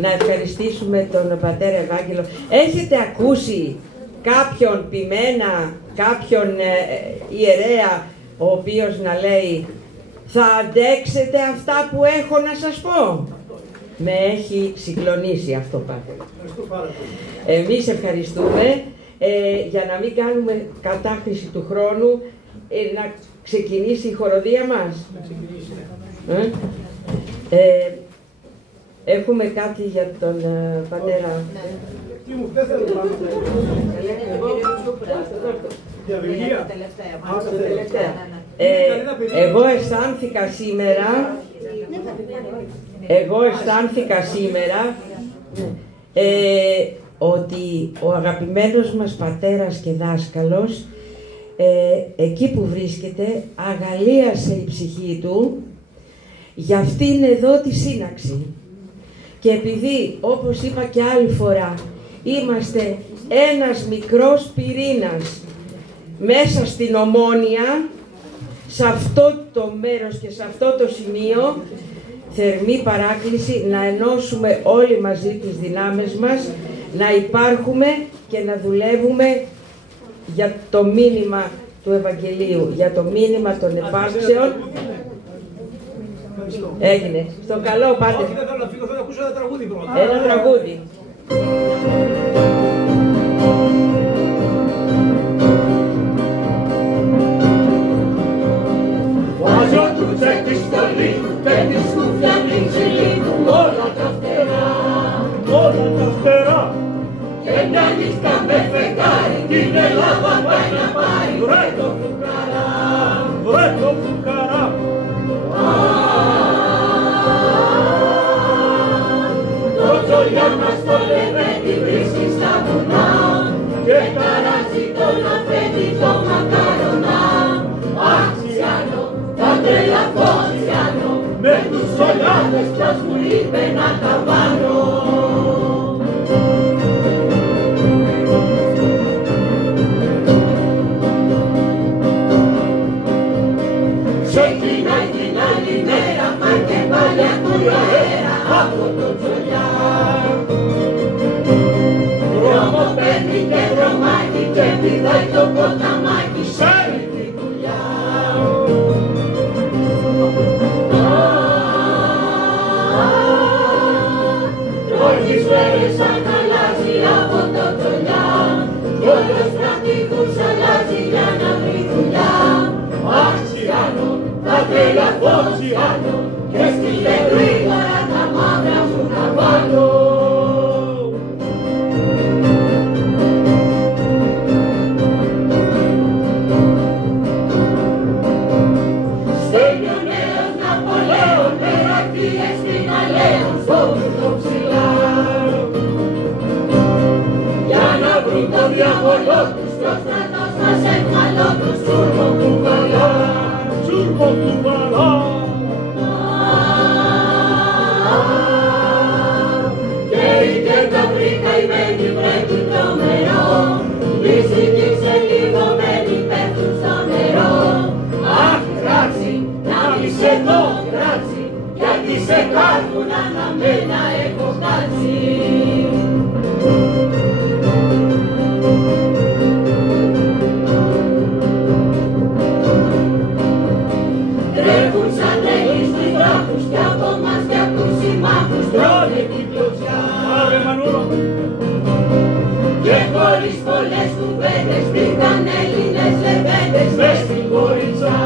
να ευχαριστήσουμε τον πατέρα Ευάγγελο. Έχετε ακούσει κάποιον ποιμένα, κάποιον ιερέα, ο οποίος να λέει «Θα αντέξετε αυτά που έχω να σας πω»? Με έχει συγκλονίσει αυτό, πάτερ. Εμείς ευχαριστούμε. Για να μην κάνουμε κατάχρηση του χρόνου, να ξεκινήσει η χοροδία μας. Έχουμε κάτι για τον πατέρα. Εγώ αισθάνθηκα σήμερα ότι ο αγαπημένος μας πατέρας και δάσκαλος εκεί που βρίσκεται αγαλίασε η ψυχή του για αυτήν εδώ τη σύναξη. Και επειδή, όπως είπα και άλλη φορά, είμαστε ένας μικρός πυρήνας μέσα στην Ομόνια, σε αυτό το μέρος και σε αυτό το σημείο, θερμή παράκληση να ενώσουμε όλοι μαζί τις δυνάμεις μας, να υπάρχουμε και να δουλεύουμε για το μήνυμα του Ευαγγελίου, για το μήνυμα των επάρξεων. Έγινε. Στο καλό, πάτε. Όχι, δεν θέλω να φύγω, θέλω να ακούσω ένα τραγούδι πρώτα. Ένα τραγούδι. Βάζω του τσέκι στολή, πέντε σκούφια νύξιλι, όλα τα φτερά, όλα τα φτερά. Και μια νύχτα με φεγγάρι, την Ελλάδα πάει να πάρει, βρε το φουκαρά, βρε το φουκαρά. Το τσολιά μας το λεβέντι βρίσκει στα βουνά και καράζει τον αφέντη το μακαρονά. Αχτσιάνο, θα τρελαθώ Τσιάνο, με τους τσολιάδες ποιος μου είπε να τα βάλω. Ξεκινάει την άλλη μέρα, μα και πάλι ακούει αέρα από το τσολιά. Δρόμο παίρνει και δρομάκι και πηδάει το ποταμάκι σε τη δουλειά. Τρώγεις μέρες σαν αλλάζει από το τσολιά, κι όλος στρατηγούς αλλάζει για να βρει δουλειά. Αχ, Τσιάνο, θα τρελαθώ Τσιάνο, και στείλε γρήγορα τα μαύρα μου να βάλω. Στέλνει ο νέος Ναπολέων, Ηρακλείες στην Αλέων, στο βουνό ψηλά. Για να βρουν το διάβολό τους, κι ο στρατός μας εχμαλό τους, τσούρμο κουβαλά, τσούρμο κουβαλά. Και τα βρήκα η μένη βρέχει τρομερό, μυστική ξελιγωμένη πέφτουν στο νερό. Αχ, γράτσι, να μη σε δω, γράτσι, γιατί σε κάρβουν αναμένα έχω κάτσει. Τρέχουν σαν τρέχει στους δρόμους κι από μας κι απ' τους συμμάχους τρώνε την κλωτσιά. Και χωρίς πολλές κουβέντες μπήκαν Έλληνες λεβέντες μες στην Κοριτσιά.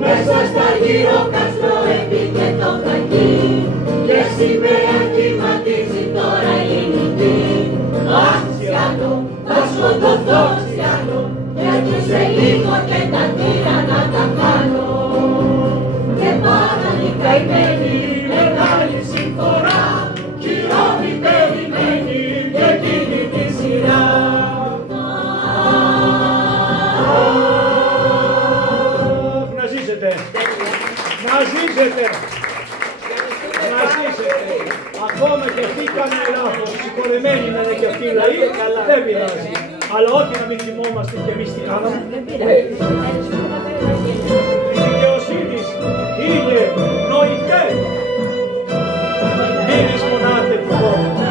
Μέσα στα γύρω καστρό έπηκε το φραγί και σημαία κυματίζει τώρα ελληνική. Αχ, Τσιάνο, θα σκοτωθώ Τσιάνο, γιατί σε λίγο και τα τύρα να τα κάνω. Και πάγανε οι καημένοι, μεγάλη συμφορά, κυρώμη περιμένει και εκείνη τη σειρά. Να ζήσετε! Να ζήσετε! Να ζήσετε! Ακόμα και αυτοί κάνουν λάθος, συγχωρεμένοι να είναι και αυτοί οι λαοί, δεν πειράζει. Αλλά όχι να μην θυμόμαστε κι εμείς τι κάναμε. είναι νοητές. Μην εισμονάτε τη χώρα.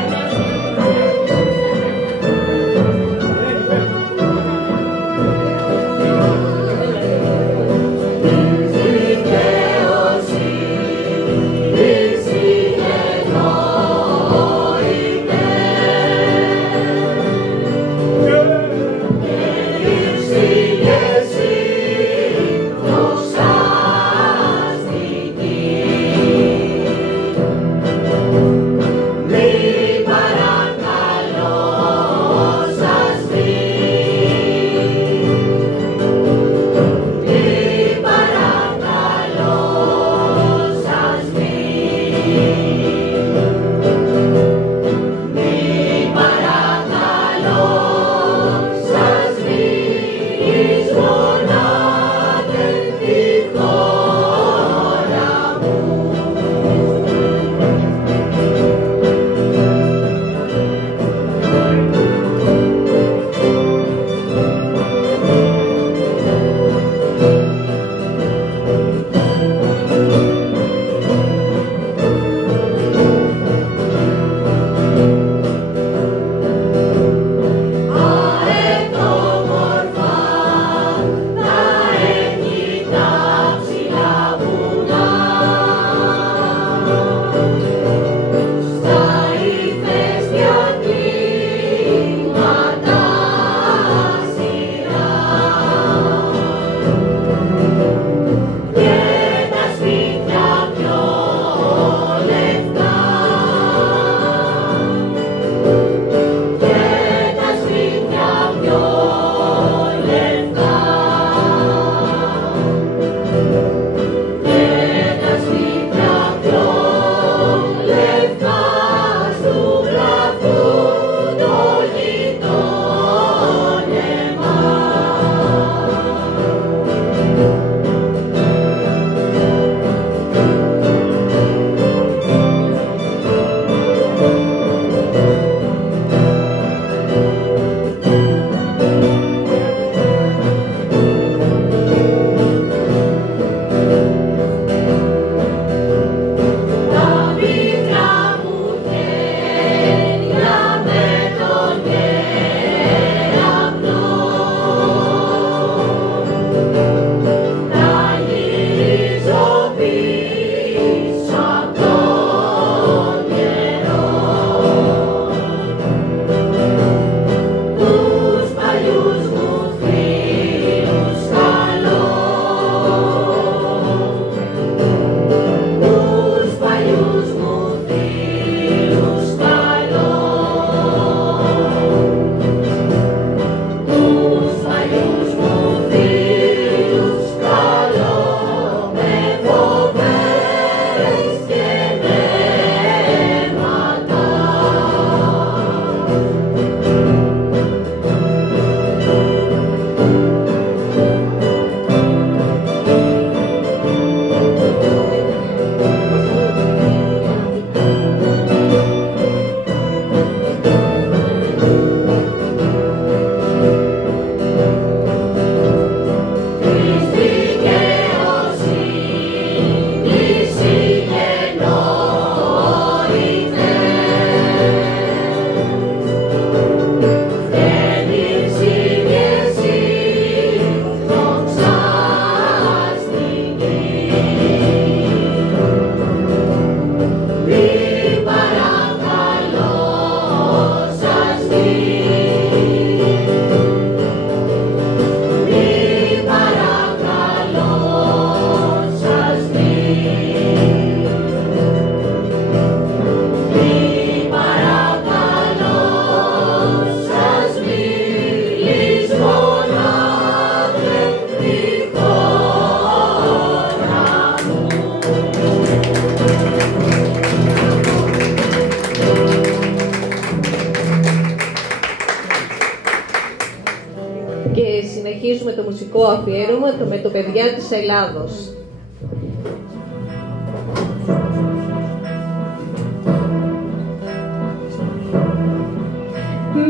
συνεχίζουμε το μουσικό αφιέρωμα με το «Παιδιά της Ελλάδος».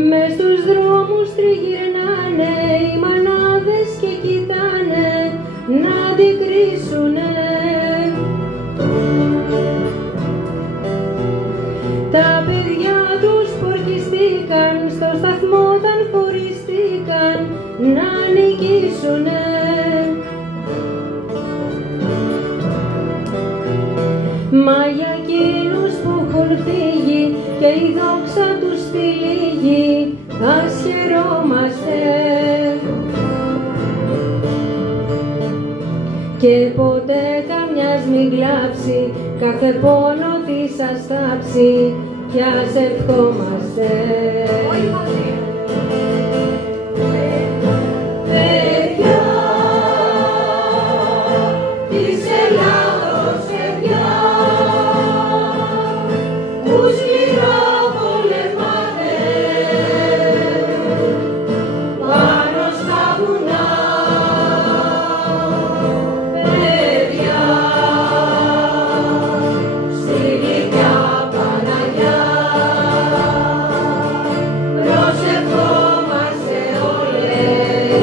Μες στους δρόμους τριγυρνάνε οι μανάδες και κοιτάνε να αντικρίσουνε να νικήσουνε. Μα για εκείνους που έχουν φύγει και η δόξα τους τυλίγει, ας χαιρόμαστε. Και ποτέ καμιάς μην κλάψει, κάθε πόνο της ας θάψει, κι ας ευχόμαστε. Παιδιά της Ελλάδος, παιδιά που σκληρά πολεμάτε πάνω στα βουνά. Παιδιά στη γλυκιά Παναγιά προσευχόμαστε όλες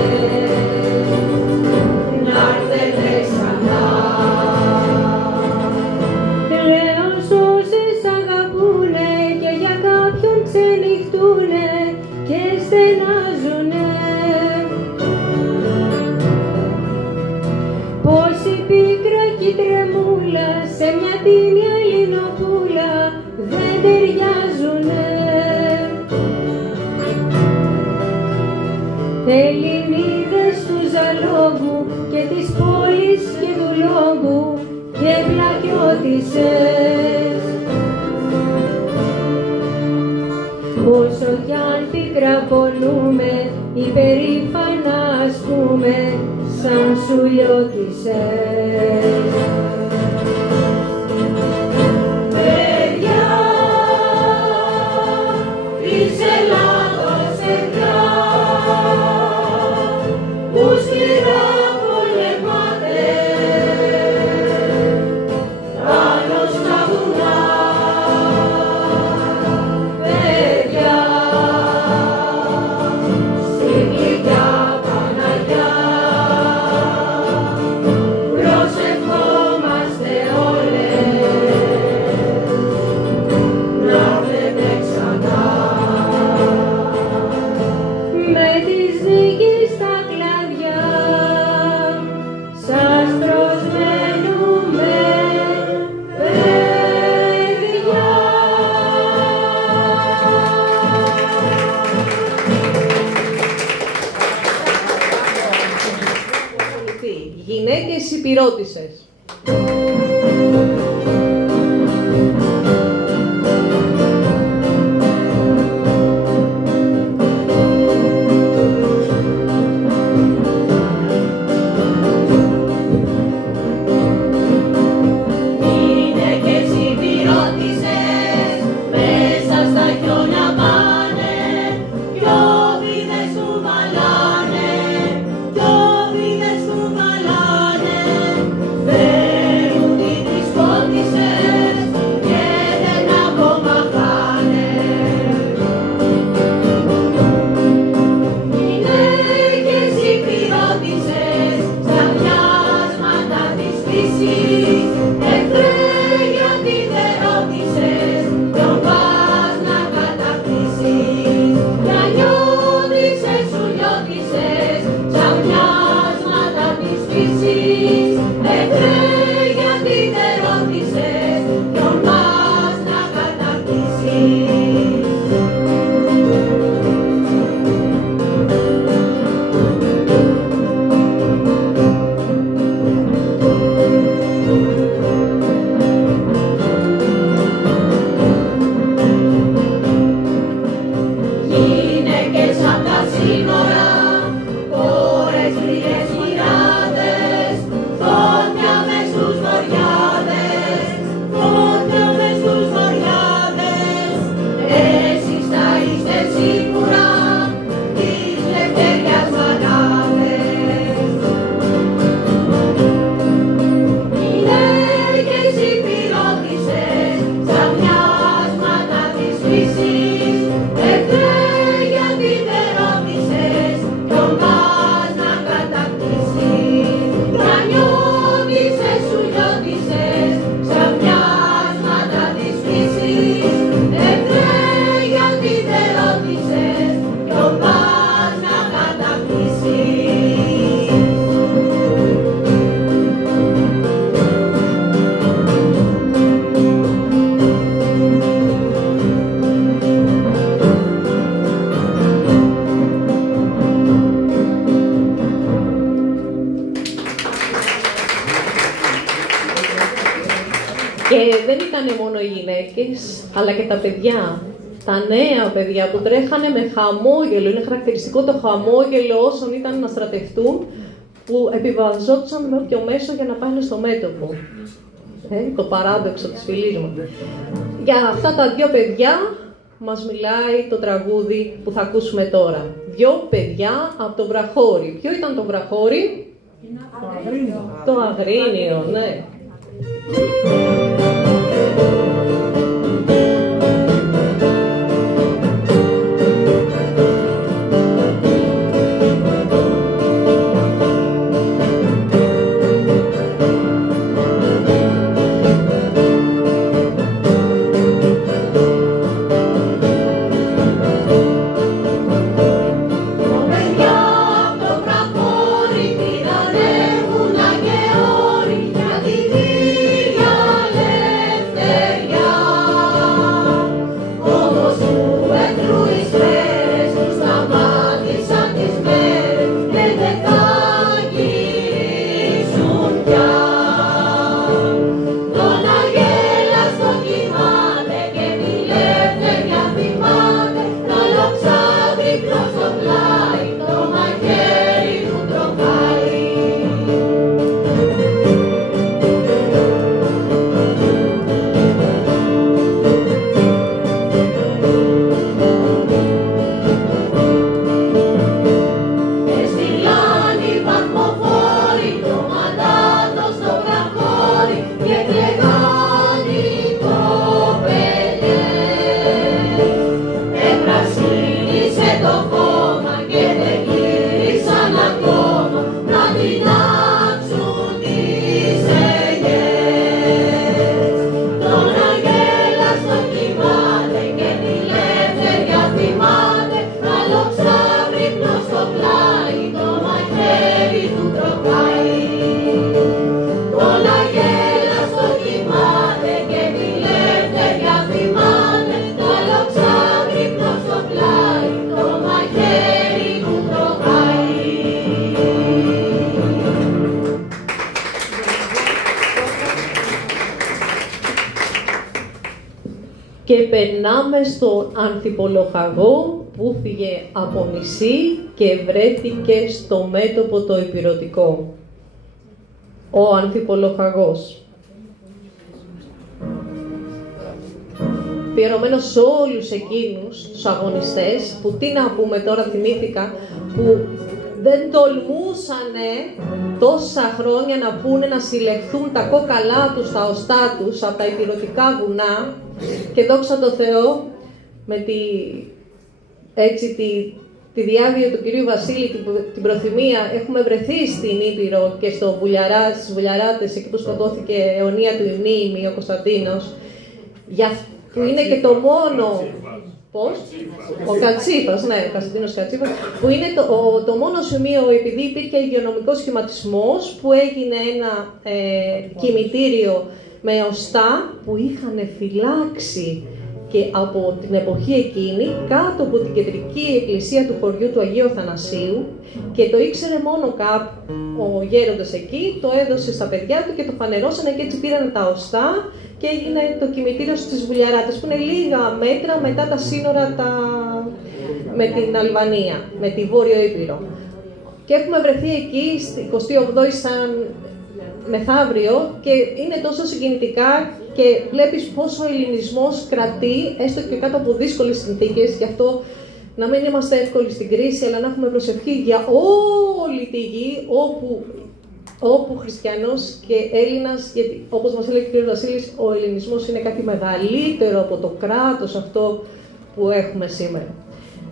να έρθετε ξανά. Λέω όσες αγαπούνε και για κάποιον ξενυχτούνε και στενάζουνε, πως η πίκρα κι η τρεμούλα σε μια τίμια ελληνοπούλα δεν ταιριάζουνε. Ελληνίδες του Ζαλόγου και της πόλης και του λόγου και πλακιώτισσες, όσο κι αν πικρά πονούμε, υπερήφανα ας πούμε, σαν σουλιώτισσες. Παιδιά της Ελλάδος, παιδιά που σκληρά πολεμάτε πάνω στα βουνά. Παιδιά στη γλυκιά Παναγιά προσευχόμαστε όλες να έρθετε ξανά. Με τις νίκες στα κλαδιά σας προσμένουμε, παιδιά. Γυναίκες υπηρώτισσες. Γυναίκες υπηρώτισσες μέσα στα χιόνια πάνε, κι όβιδες του βαλάνε, κι όβιδες του βαλάνε. Φέρουν δεν ήταν μόνο οι γυναίκες, αλλά και τα παιδιά. Τα νέα παιδιά που τρέχανε με χαμόγελο. Είναι χαρακτηριστικό το χαμόγελο όσων ήταν να στρατευτούν, που επιβαζόντουσαν με όποιο μέσο για να πάνε στο μέτωπο. Το παράδοξο της φυλής μου. Για αυτά τα δύο παιδιά μας μιλάει το τραγούδι που θα ακούσουμε τώρα. Δυο παιδιά από το Βραχώρι. Ποιο ήταν το Βραχώρι? Το Αγρίνιο, ναι. Και περνάμε στον Ανθιπολοχαγό που φύγε από νησί και βρέθηκε στο μέτωπο το ηπειρωτικό. Ο Ανθιπολοχαγός. Αφιερωμένος σε όλους εκείνους τους αγωνιστές που, τι να πούμε τώρα, θυμήθηκα, που δεν τολμούσανε τόσα χρόνια να πούνε να συλλεχθούν τα κόκαλά τους, τα οστά τους από τα ηπειρωτικά βουνά, και δόξα τω Θεώ με τη διάβια του κυρίου Βασίλη, την προθυμία, έχουμε βρεθεί στην Ήπειρο και στις Βουλιαράτες, εκεί που σκοτώθηκε αιωνία του ημίμη ο Κωνσταντίνος, που είναι και το μόνο... Πώς? Ο Κατσίφας, ναι, ο Κωνσταντίνος Κατσίφας, που είναι το μόνο σημείο, επειδή υπήρχε υγειονομικός σχηματισμός, που έγινε ένα κημητήριο με οστά που είχαν φυλάξει και από την εποχή εκείνη κάτω από την κεντρική εκκλησία του χωριού του Αγίου Αθανασίου, και το ήξερε μόνο ο γέροντας εκεί, το έδωσε στα παιδιά του και το φανερώσανε, και έτσι πήραν τα οστά και έγινε το κημητήριο στις Βουλιαράτες, που είναι λίγα μέτρα μετά τα σύνορα με την Αλβανία, με τη Βόρειο Ήπειρο. Και έχουμε βρεθεί εκεί στη 28η σαν μεθαύριο, και είναι τόσο συγκινητικά και βλέπεις πόσο ο ελληνισμός κρατεί, έστω και κάτω από δύσκολες συνθήκες. Γι' αυτό να μην είμαστε εύκολοι στην κρίση, αλλά να έχουμε προσευχή για όλη τη γη, όπου χριστιανός και Έλληνας, γιατί όπως μας έλεγε ο κ. Βασίλης, ο ελληνισμός είναι κάτι μεγαλύτερο από το κράτος αυτό που έχουμε σήμερα.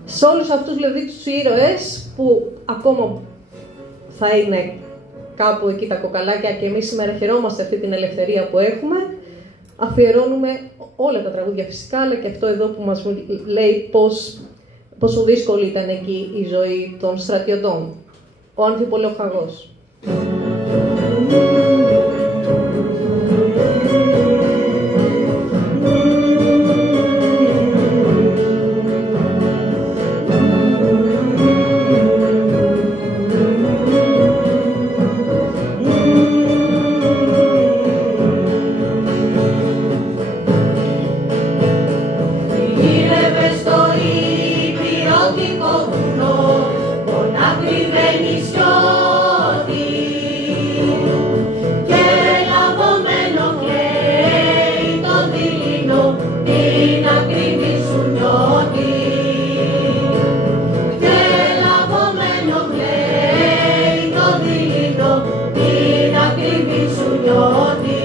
Σε όλους αυτούς δηλαδή τους ήρωες που ακόμα θα είναι κάπου εκεί τα κοκαλάκια, και εμείς σήμερα χαιρόμαστε αυτή την ελευθερία που έχουμε, αφιερώνουμε όλα τα τραγούδια φυσικά, αλλά και αυτό εδώ που μας λέει πόσο δύσκολη ήταν εκεί η ζωή των στρατιωτών. Ο Ανθιπολοχαγός. δημοτικό βουνό, πολλά κρυμμένη σιώτη και λαβωμένο κλαίει το δειλινό την ακριβή σου νιώτη. Και λαβωμένο κλαίει το δειλινό την ακριβή σου νιώτη.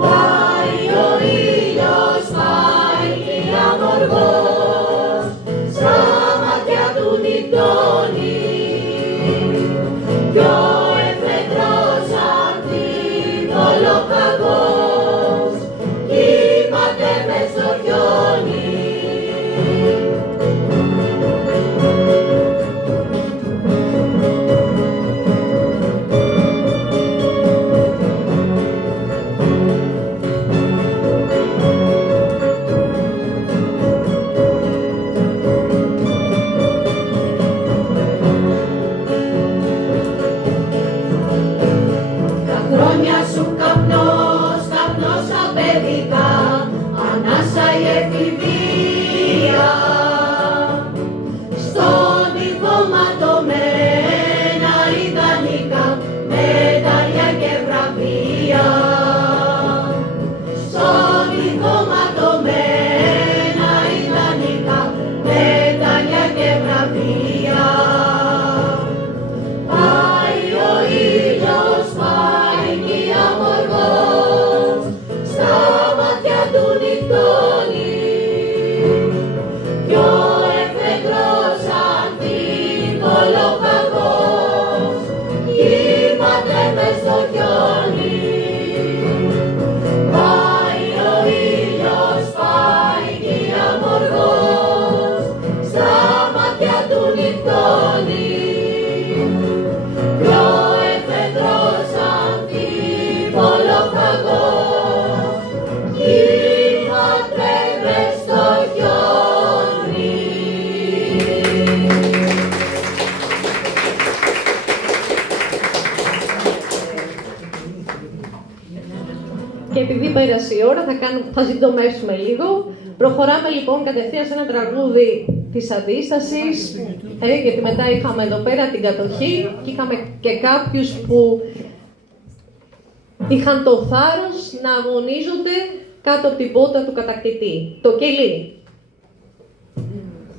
Πάει ο ήλιος, πάει και η αμοργός, στα μάτια του νυχτώνει κι ο εφεδρός αντιδολοκαγός κοιμάται μες στο χιόνι. Χρόνια σου καπνός, καπνός απέδικα, ανάσα η εφηβεία. Στον τοίχο ματωμένα ιδανικά, μετάλλια και βραβεία. Στον τοίχο ματωμένα ιδανικά, μετάλλια και βραβεία. Πάει ο ήλιος, πάει και η αμοργός, στα μάτια του νυχτώνει κι ο εφεδρός αντιδολοκαγός κοιμάται μες στο χιόνι. Πάει ο ήλιος, πάει και η αμοργός, στα μάτια του νυχτώνει κι ο εφεδρός αντιδολοκαγός κοιμάται μες στο χιόνι. Και επειδή πέρασε η ώρα, θα συντομεύσουμε λίγο. Προχωράμε λοιπόν κατευθείαν σε ένα τραγούδι της αντίστασης, γιατί μετά είχαμε εδώ πέρα την κατοχή και είχαμε και κάποιους που είχαν το θάρρος να αγωνίζονται κάτω από την πότα του κατακτητή. Το κελί.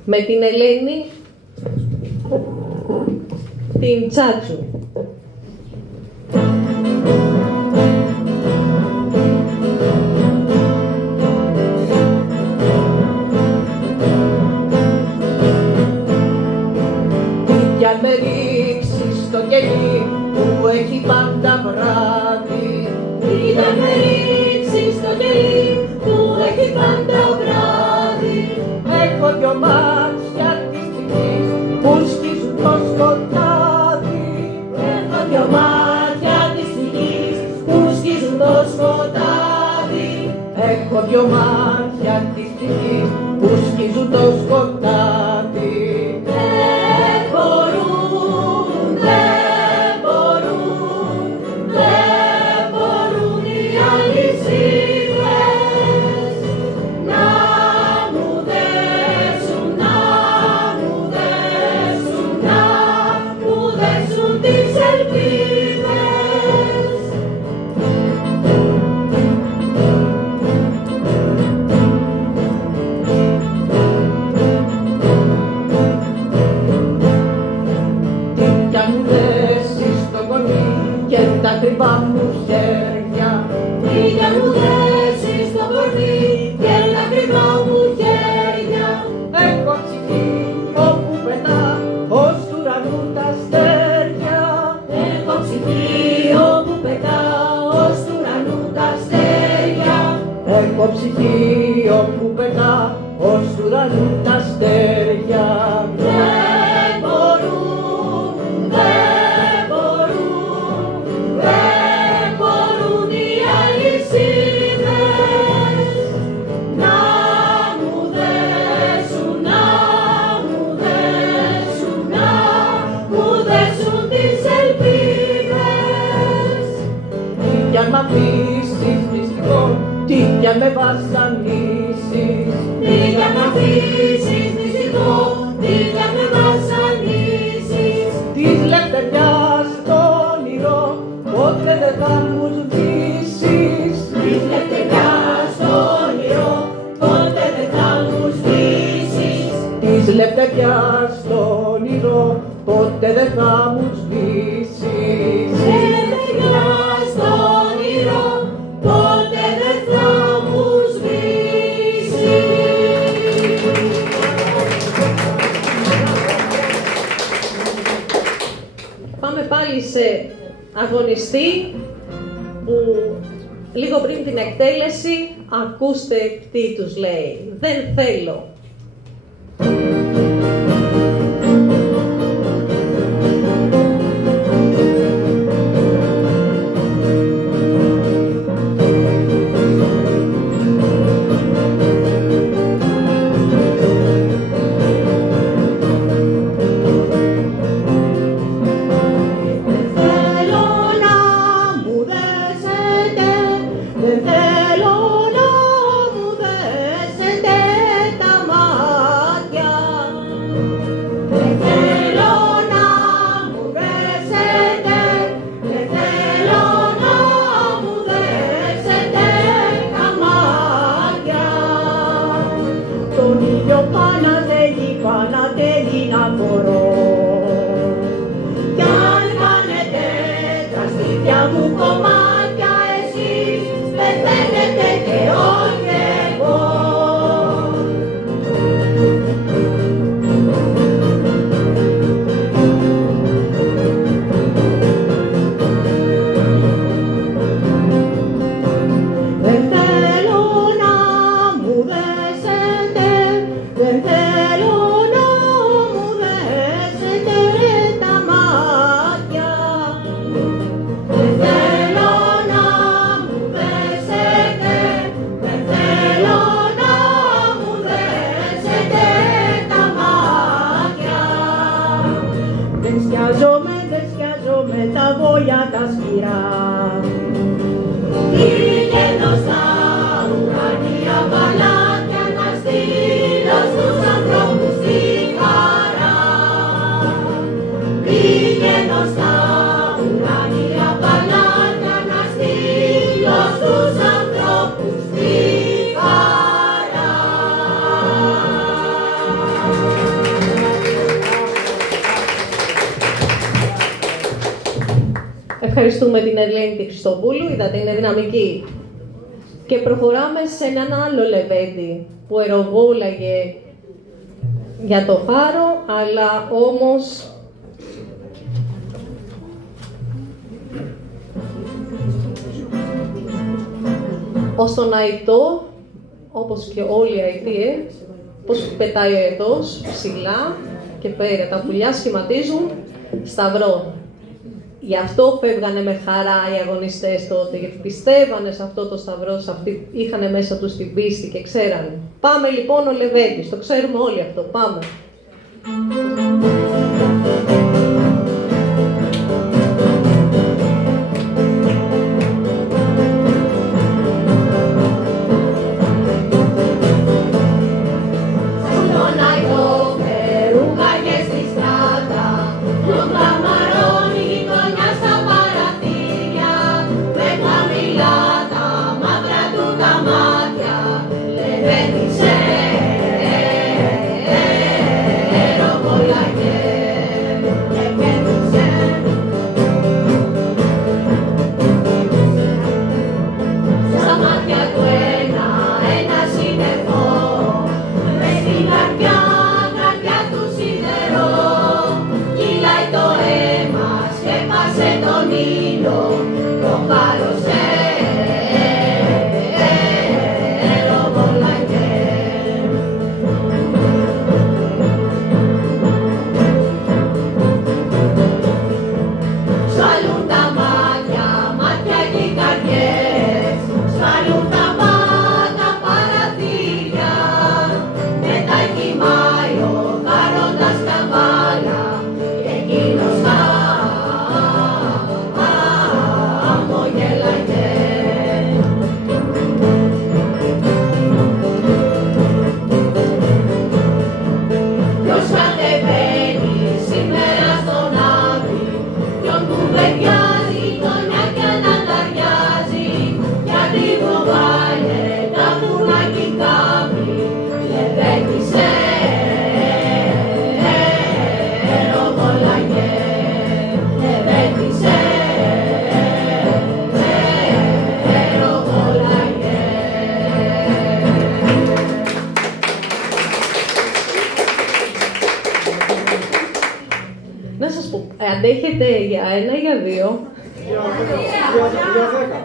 Με την Ελένη την Τσάτσου. Για με ρίξεις στο κελί που έχει πάντα βράδυ. Για με ρίξεις στο κελί που έχει πάντα βράδυ. Έχω δυο μάτια της ψυχής που σκίζουν το σκοτάδι. Έχω δυο μάτια της ψυχής που σκίζουν το σκοτάδι. Έχω δυο μάτια της ψυχής που σκίζουν το σκοτάδι. Δεν μπορούν, δεν μπορούν, δεν μπορούν οι αλυσίδες να μου δέσουν, να μου δέσουν, να μου δέσουν τις ελπίδες. Τίκια μου δέσεις στο κορμί και τα κρυβά μου χέρια. Τίκια μου δέσεις στο κορμί και τα κρυβά μου χέρια. Έχω ψυχή όπου πετά ως του ουρανού τα αστέρια. Έχω ψυχή όπου πετά ως του ουρανού τα αστέρια. Έχω ψυχή όπου πετά ως του ουρανού τα αστέρια. Δεν μπορούν, δεν μπορούν, δεν μπορούν οι αλυσίδες να μου δέσουν, να μου δέσουν, να μου δέσουν τις ελπίδες. Τι κι αν μ' αφήσεις μυστικό, τι κι αν με βασανίσεις, Τι κι αν μ' αφήσεις μυστικό, της λευτεριάς στο όνειρο ποτέ δεν θα μου σβήσεις. Λευτεριάς στο όνειρο ποτέ δεν θα μου σβήσεις. Πάμε πάλι σε αγωνιστή που λίγο πριν την εκτέλεση ακούστε τι τους λέει. Δεν θέλω. Ευχαριστούμε την Ελένη τη Χριστοπούλου, είδατε είναι δυναμική. Και προχωράμε σε έναν άλλο λεβέντη που ερωγόλαγε για το χάρο, αλλά όμως ως τον αητό, όπως και όλοι οι αητοί, πώς πετάει ο αητός, ψηλά και πέρα. Τα πουλιά σχηματίζουν σταυρό. Γι' αυτό φεύγανε με χαρά οι αγωνιστές τότε, γιατί πιστεύανε σε αυτό το σταυρό, είχαν μέσα τους την πίστη και ξέρανε. Πάμε λοιπόν ο Λεβέντης, το ξέρουμε όλοι αυτό, πάμε. Αντέχετε για 1 ή για 2?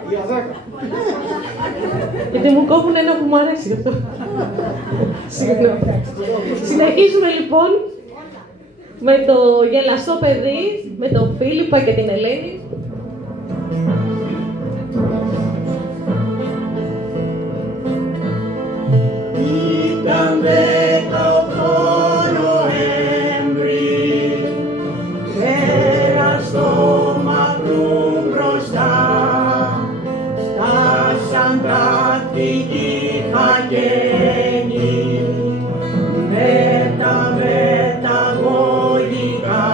Για 10. Γιατί μου κόβουν ένα που μου αρέσει αυτό. Συγγνώμη. Συνεχίζουμε λοιπόν με το γελαστό παιδί, με τον Φίλιππα και την Ελένη. Ήταν 18 Νοέμβρη, πέρα στο Μαυρού μπροστά, φτάσαν τακτική χαγένη με τα μεταγωγικά.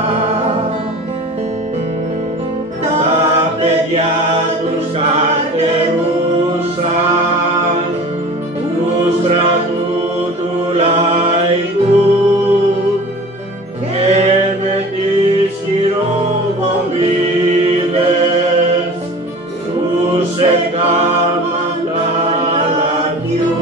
Τα παιδιά τους καρτερούσαν τους στρατού του λαϊκού και με τις χειροβομβίδες τους έκαναν τα λατιού.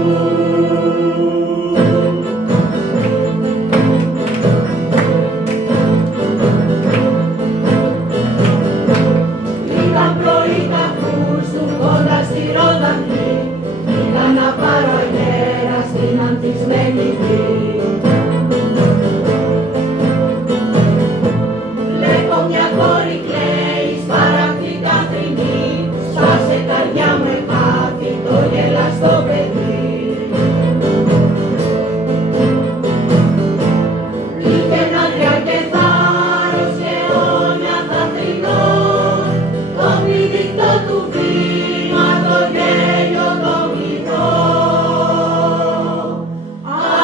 Ήταν πρωί καπούς του κοντά στη Ροδαφή, πήγα να πάρω αέρα στην ανθισμένη γη. Βλέπω μια κόρη κλαίει, σπαραχτή καθρινή, σπάσε καρδιά μου χάθη το γελαστό παιδί. Είχε ένα και θάρρος και αιώνια θαθρινό, το πηδηκτό του βήμα, το γέλιο το γλυκό.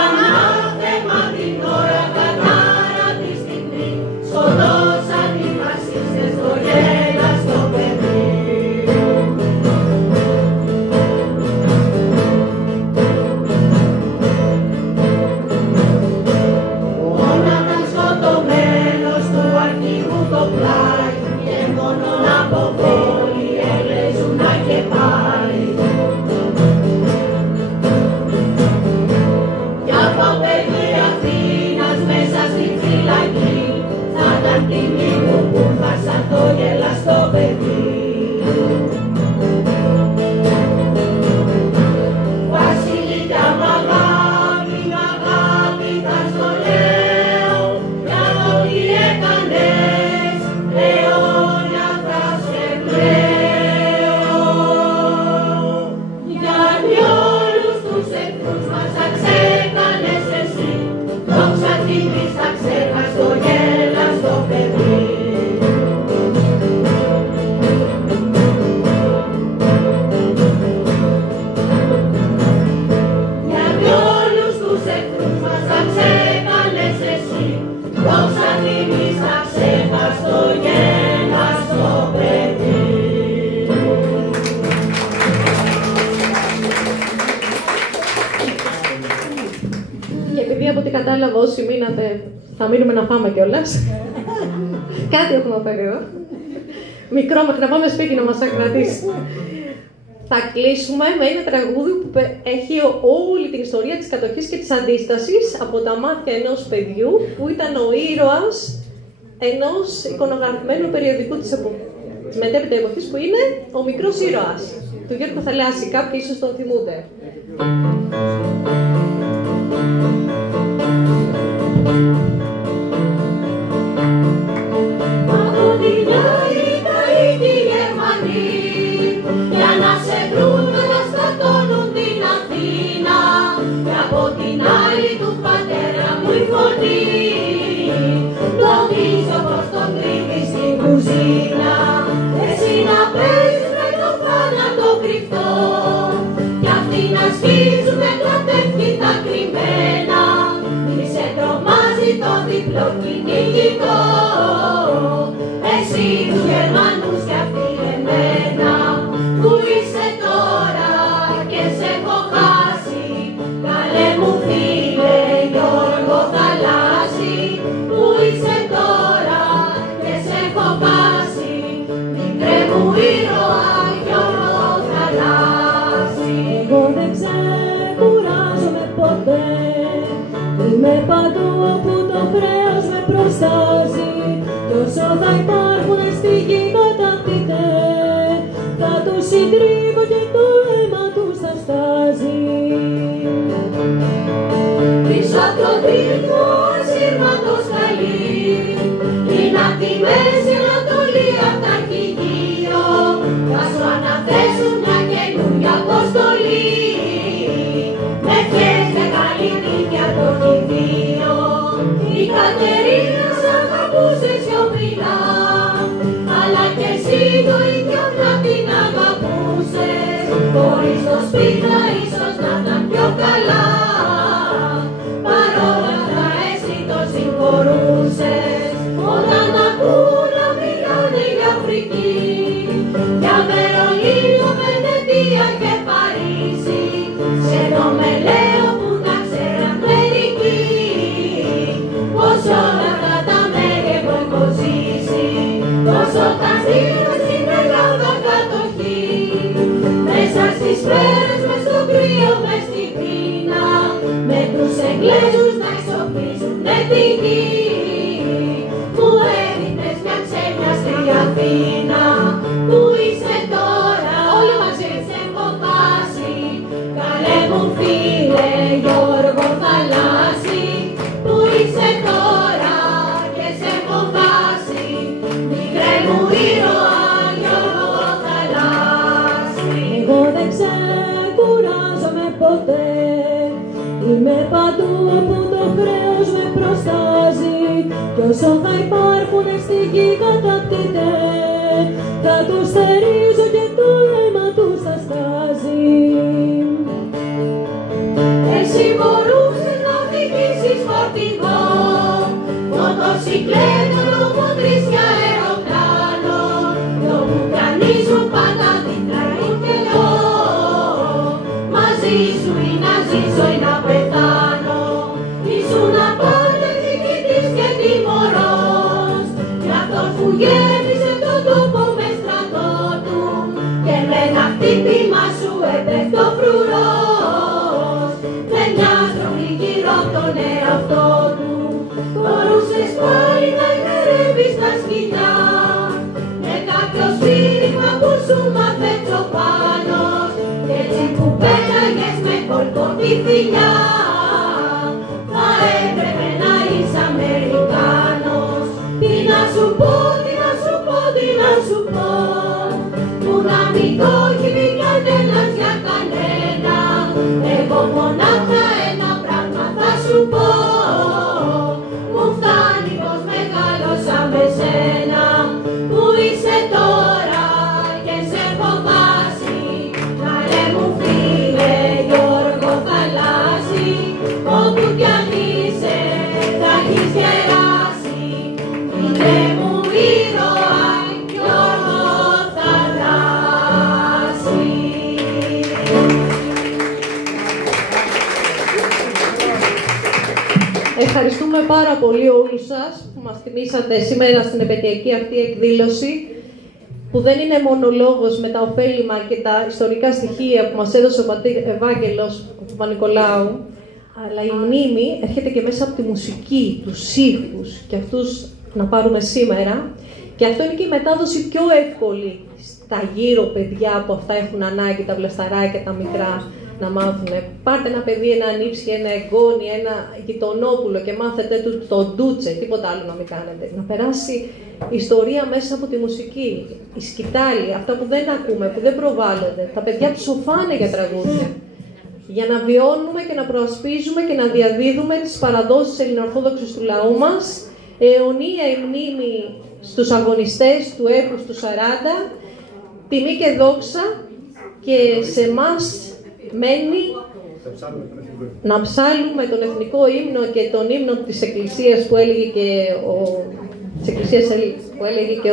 Ανάθεμα την ώρα κατάρα τη στιγμή, σκοτώσαν οι φασίστες το γέλαστο παιδί. Όλα ήταν σκοτωμένος του αρχηγού το πλάι και μόνο από πόλη έλεζουν να και πάει. Κι από παιδί Αθήνας μέσα στη φυλακή θα ήταν τιμή μου που χάσα το γελαστό παιδί. Βασιλικά μ' αγάπη θα στο λέω, για το τι έκανες αιώνια θα σε κλαίω. Γιατί όλους τους εχθρούς μας θα ξέκανες εσύ, δόξα τιμής θα ξέχας το γέλαστο παιδί. Γιατί όλους τους εχθρούς μας θα ξέκανες εσύ, δόξα τιμής θα ξέχας το γέλαστο παιδί. Και επειδή από ό,τι κατάλαβα όσοι μείνατε, θα μείνουμε να φάμε κιόλας. Κάτι έχουμε φέρει εδώ. Μικρό μέχρι να πάμε σπίτι να μας ακρατήσει. Θα κλείσουμε με ένα τραγούδι που έχει όλη την ιστορία της κατοχής και της αντίστασης από τα μάτια ενός παιδιού που ήταν ο ήρωας ενός εικονογραφημένου περιοδικού της μετέπειτα εποχής που είναι ο μικρός ήρωας του Γιώργου Θαλάσση. Κάποιοι ίσως τον θυμούνται. Από την άλλη καήκη οι Γερμανοί, για να σε βρουν να στρατώνουν την Αθήνα, και από την άλλη του πατέρα μου η φωνή, νομίζω πως τον κρύβει στην κουζίνα. Εσύ να παίζεις με το θάνατο κρυφτό, κι αυτοί να σκίζουν με κρατεύει τα κρυμμένα, μη σε τρομάζει το διπλό κυνηγητό. Εσύ τους Γερμανούς κι αυτοί εμένα, που είσαι τώρα και σε έχω χάσει, καλέ μου φίλε Γιώργο Θαλάσση, που είσαι τώρα και σε έχω χάσει, μικρέ μου ήρωα Γιώργο Θαλάσση. Εγώ δεν ξεκουράζομαι ποτέ, είμαι παντού όπου το χρέος με προστάζει, κι όσο θα υπάρχουν στη γη κατακτητές, θα τους συντρίβω και το αίμα τους θα στάζει. Πίσω απ' το δίκτυο ασύρματος καλή, είναι απ' τη Μέση Ανατολή απ' τα αρχηγείο, θα σου αναθέσουν μια καινούργια αποστολή, με ευχές μεγάλη νίκη απ' το κηδείο. Η Κατερίνα σ' αγαπούσε σιωπηλά, αλλά κι εσύ το ίδιο να την αγαπούσες, χωρίς το σπίτι ίσως να ήταν πιο καλά. Παρόλα αυτά εσύ το συγχωρούσες, όταν ακούω να μιλάνε για Αφρική, για Βερολίνο, Βενετία και Παρίσι, σχεδό με λέω που τα ξέραν μερικοί, πως όλα αυτά τα μέρη έχω υποζήσει, πως όταν στείλω στην Ελλάδα κατοχή, μέσα στις σφαίρες, μες στο κρύο, μες στην πείνα, με τους Εγγλέζους να ισοπλίζουνε τη γη. Μου έδινες μια ξέμοιαστρη Αθήνα, που είσαι τώρα, όλοι μαζί σε έχω χάσει. Καλέ μου φίλε Γιώργο Θαλάσση, που είσαι τώρα και σε έχω χάσει. Μικρέ μου ήρωα Γιώργο Θαλάσση. Εγώ δεν ξεκουράζομαι ποτέ, είμαι παντού όπου το χρέος με προστάζει, κι όσο θα υπάρχουν στη γη κατακτητές, θα τους θερίζω και το αίμα τους θα στάζει. Εσύ μπορούσες να οδηγήσεις φορτηγό, μοτοσικλέτα, λογοτρίσια, αεροπλάνο, το που κανείς σου πάντα δίπλα και εγώ. Μαζί σου ή να ζήσω ή να πεθάνω, ήσουν πάντα διοικητής και τιμωρός, κι αυτός που γέμισε τον τόπο με στρατό του, και με ένα χτύπημα σου έπεφτε ο φρουρός. Με μια στροφή γύρω απ' τον εαυτό του, μπορούσες πάλι να γερεύεις στα σκηνιά, με κάποιο σφύριγμα που σου μάθε Τσοπάνος, κι έτσι που πέταγες με κόλπο τη φιλιά, θα έπρεπε να είσαι Αμερικάνος. Τι να σου πω, τι να σου πω, τι να σου πω, που να μην το έχει πει κανένας για κανένα. Εγώ μονάχα ένα πράγμα θα σου πω, μου φτάνει πως μεγάλωσα με σένα, που είσαι τώρα και σε έχω χάσει. Καλέ μου φίλε Γιώργο Θαλάσση, όπου κι αν είσαι θα έχεις γεράσει. Φίλε μου ήρωα Γιώργο Θαλάσση. Ευχαριστούμε πάρα πολύ όλους σας που μας τιμήσατε σήμερα στην επαιτειακή αυτή εκδήλωση, που δεν είναι μόνο λόγος με τα ωφέλιμα και τα ιστορικά στοιχεία που μας έδωσε ο πατήρ Ευάγγελος του Παπα-Νικολάου, αλλά η μνήμη έρχεται και μέσα από τη μουσική, τους ήχους, και αυτούς να πάρουμε σήμερα. Και αυτό είναι και η μετάδοση πιο εύκολη στα γύρω παιδιά που αυτά έχουν ανάγκη, τα βλασταράκια, τα μικρά, να μάθουν. Πάρτε ένα παιδί, ένα ανήψι, ένα εγγόνι, ένα γειτονόπουλο και μάθετε του το ντούτσε, τίποτα άλλο να μην κάνετε. Να περάσει ιστορία μέσα από τη μουσική. Η σκητάλη, αυτά που δεν ακούμε, που δεν προβάλλονται. Τα παιδιά ψοφάνε για τραγούδια. Για να βιώνουμε και να προασπίζουμε και να διαδίδουμε τις παραδόσεις ελληνοορθόδοξης του λαού μας. Αιωνία η μνήμη στους αγωνιστές του έπους του 40. Τιμή και δόξα, και σε εμάς μένει να ψάλουμε τον εθνικό ύμνο και τον ύμνο της Εκκλησίας που έλεγε και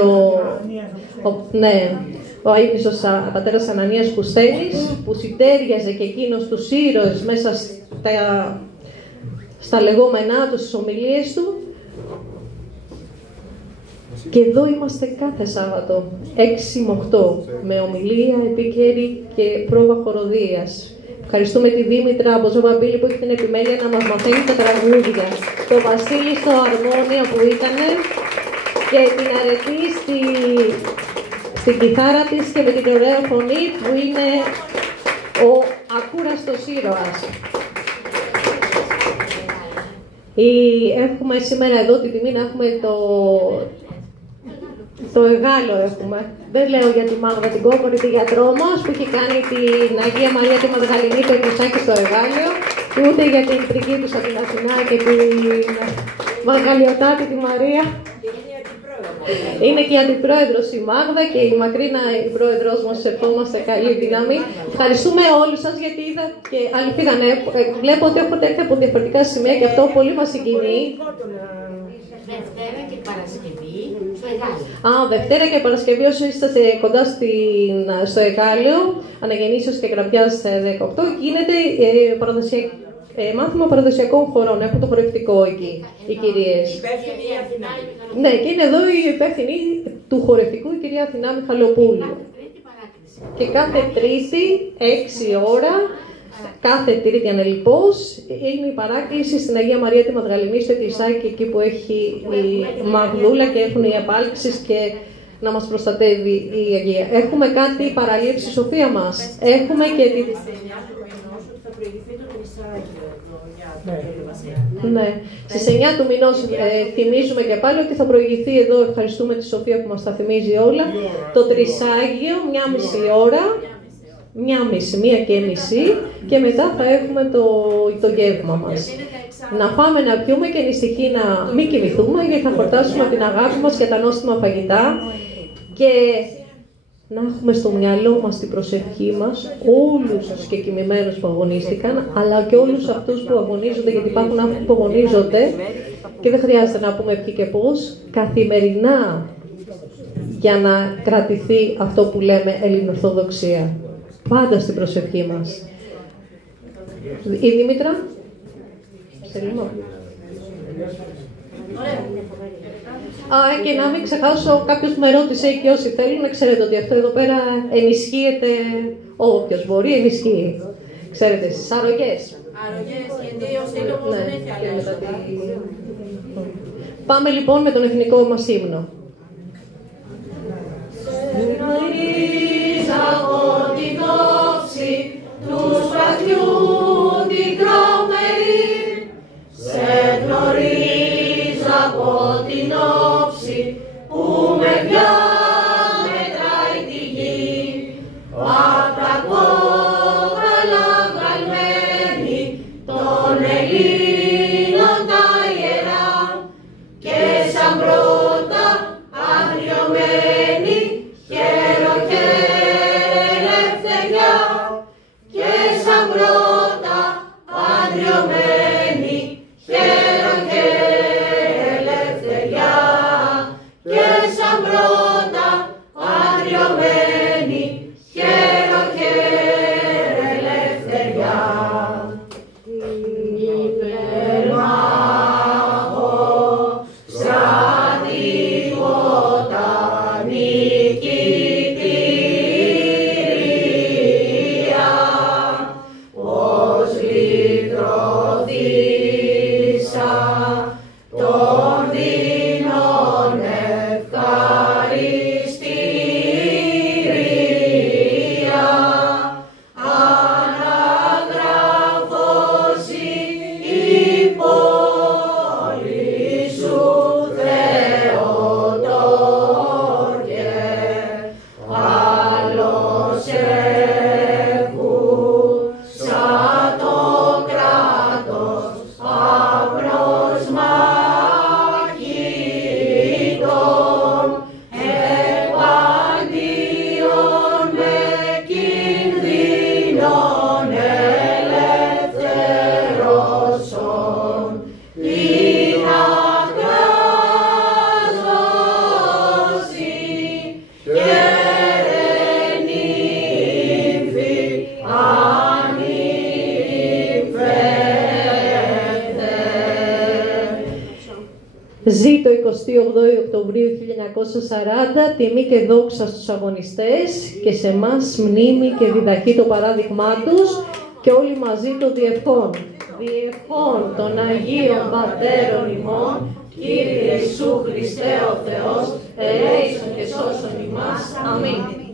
ο αείμνηστος πατέρας Ανανίας Κουστέλης, που συντέριαζε και εκείνος τους ήρωες μέσα στα λεγόμενά του, στις ομιλίες του. Και εδώ είμαστε κάθε Σάββατο, 6 με 8, με ομιλία επίκαιρη και πρόβα χοροδίας. Ευχαριστούμε τη Δήμητρα από Ζωβαμπίλη που έχει την επιμέλεια να μας μαθαίνει τα τραγούδια. Το Βασίλη στο αρμόνιο που ήταν και την Αρετή στην κιθάρα της και με την ωραία φωνή που είναι ο ακούραστος ήρωας. Έχουμε σήμερα εδώ την τιμή να έχουμε το Εγάλο έχουμε. Δεν λέω για τη Μάγδα την Κόκορη, τη γιατρό μας που έχει κάνει την Αγία Μαρία τη Μαδγαληνή το εκκλησάκι στο Εγάλιο, ούτε για την πριγκίπισσα από την Αθηνά και την Μαργαλιωτάτη τη Μαρία. Είναι και η αντιπρόεδρος η Μάγδα και η Μακρίνα η πρόεδρος μας, ευχόμαστε καλή δύναμη. Ευχαριστούμε όλους σας γιατί είδα και άλλοι πήγανε. Βλέπω ότι έχετε έρθει από διαφορετικά σημεία και αυτό πολύ μας συγκινεί. Δευτέρα και Παρασκευή στο Εγάλιο. Δευτέρα και Παρασκευή όσο είσαστε κοντά στο Εγάλιο, Αναγεννήσεως και Γραπιάς 18, γίνεται μάθημα παραδοσιακών χωρών. Έχουν το χορευτικό εκεί οι κυρίες. Υπεύθυνη η Αθηνά. Ναι, και είναι εδώ η υπεύθυνη του χορευτικού, η κυρία Αθηνά Μιχαλοπούλου. Και κάθε Τρίτη, 6 ώρα, κάθε Τρίτη ανελιπώς, είναι η παράκληση στην Αγία Μαρία τη Μαδγαληνή, στο εκκλησάκι, εκεί που έχει η Μαγδούλα και έχουν οι επάλξεις και να μας προστατεύει η Αγία. Έχουμε κάτι παραλείψει, Σοφία μας. Έχουμε και τη... Ναι. Στις 9 του μηνός θυμίζουμε και πάλι ότι θα προηγηθεί εδώ, ευχαριστούμε τη Σοφία που μας τα θυμίζει όλα, το Τρισάγιο, 1,5 ώρα, 1,5 και μετά θα έχουμε το γεύμα μας. Να πάμε να πιούμε και νηστικοί να μην κοιμηθούμε, γιατί θα χορτάσουμε την αγάπη μας και τα νόστιμα φαγητά και να έχουμε στο μυαλό μας την προσευχή μας όλους τους και κοιμημένους που αγωνίστηκαν, αλλά και όλους αυτούς που αγωνίζονται, γιατί υπάρχουν άνθρωποι που αγωνίζονται και δεν χρειάζεται να πούμε ποιοι και πώς, καθημερινά για να κρατηθεί αυτό που λέμε Ελληνορθοδοξία. Πάντα στην προσευχή μας. Η Δήμητρα. Και να μην ξεχάσω, κάποιος που με ρώτησε και όσοι θέλουν, να ξέρετε ότι αυτό εδώ πέρα ενισχύεται, όποιος μπορεί ενισχύει. Ξέρετε, στις αρρωγές. Αρρωγές, γιατί ο σύλλογος δεν έχει αλλάξει. Πάμε λοιπόν με τον εθνικό μας ύμνο. Γνωρίζω από την όψη του σπαθιού την τρομερή. Σε γνωρίζω από την όψη που με διαμετράει τη γη. Απ' τα κόκαλα βγαλμένη των Ελλήνων τα ιερά και σαν πρώτα αγριωμένη χαίρο και ελευθεριά και σαν πρώτα αγριωμένη χαίρο και ελευθεριά και σαν πρώτα αγριωμένη χαίρο και ελευθεριά. Υπερμάχω σαν τίποτα νικητήρια, πως λυτρωθήσα των δεινών ευχαριστήρια, αναγράφωση η πόλη σου Θεοτόκε, άλλος έχουσα το κράτος απροσμάχητον, επαντίον με κινδύνων ελευθερώσον, την ακράζωση και νύμφη ανήφευτε. Ζήτω 28 Οκτωβρίου 1940, τιμή και δόξα στους αγωνιστές και σε εμάς μνήμη και διδαχή το παράδειγμά τους και όλοι μαζί το διευχών. Διευχών των Αγίων Πατέρων ημών, Κύριε Ιησού Χριστέ ο Θεός, ελέησον και σώσον ημάς. Αμήν.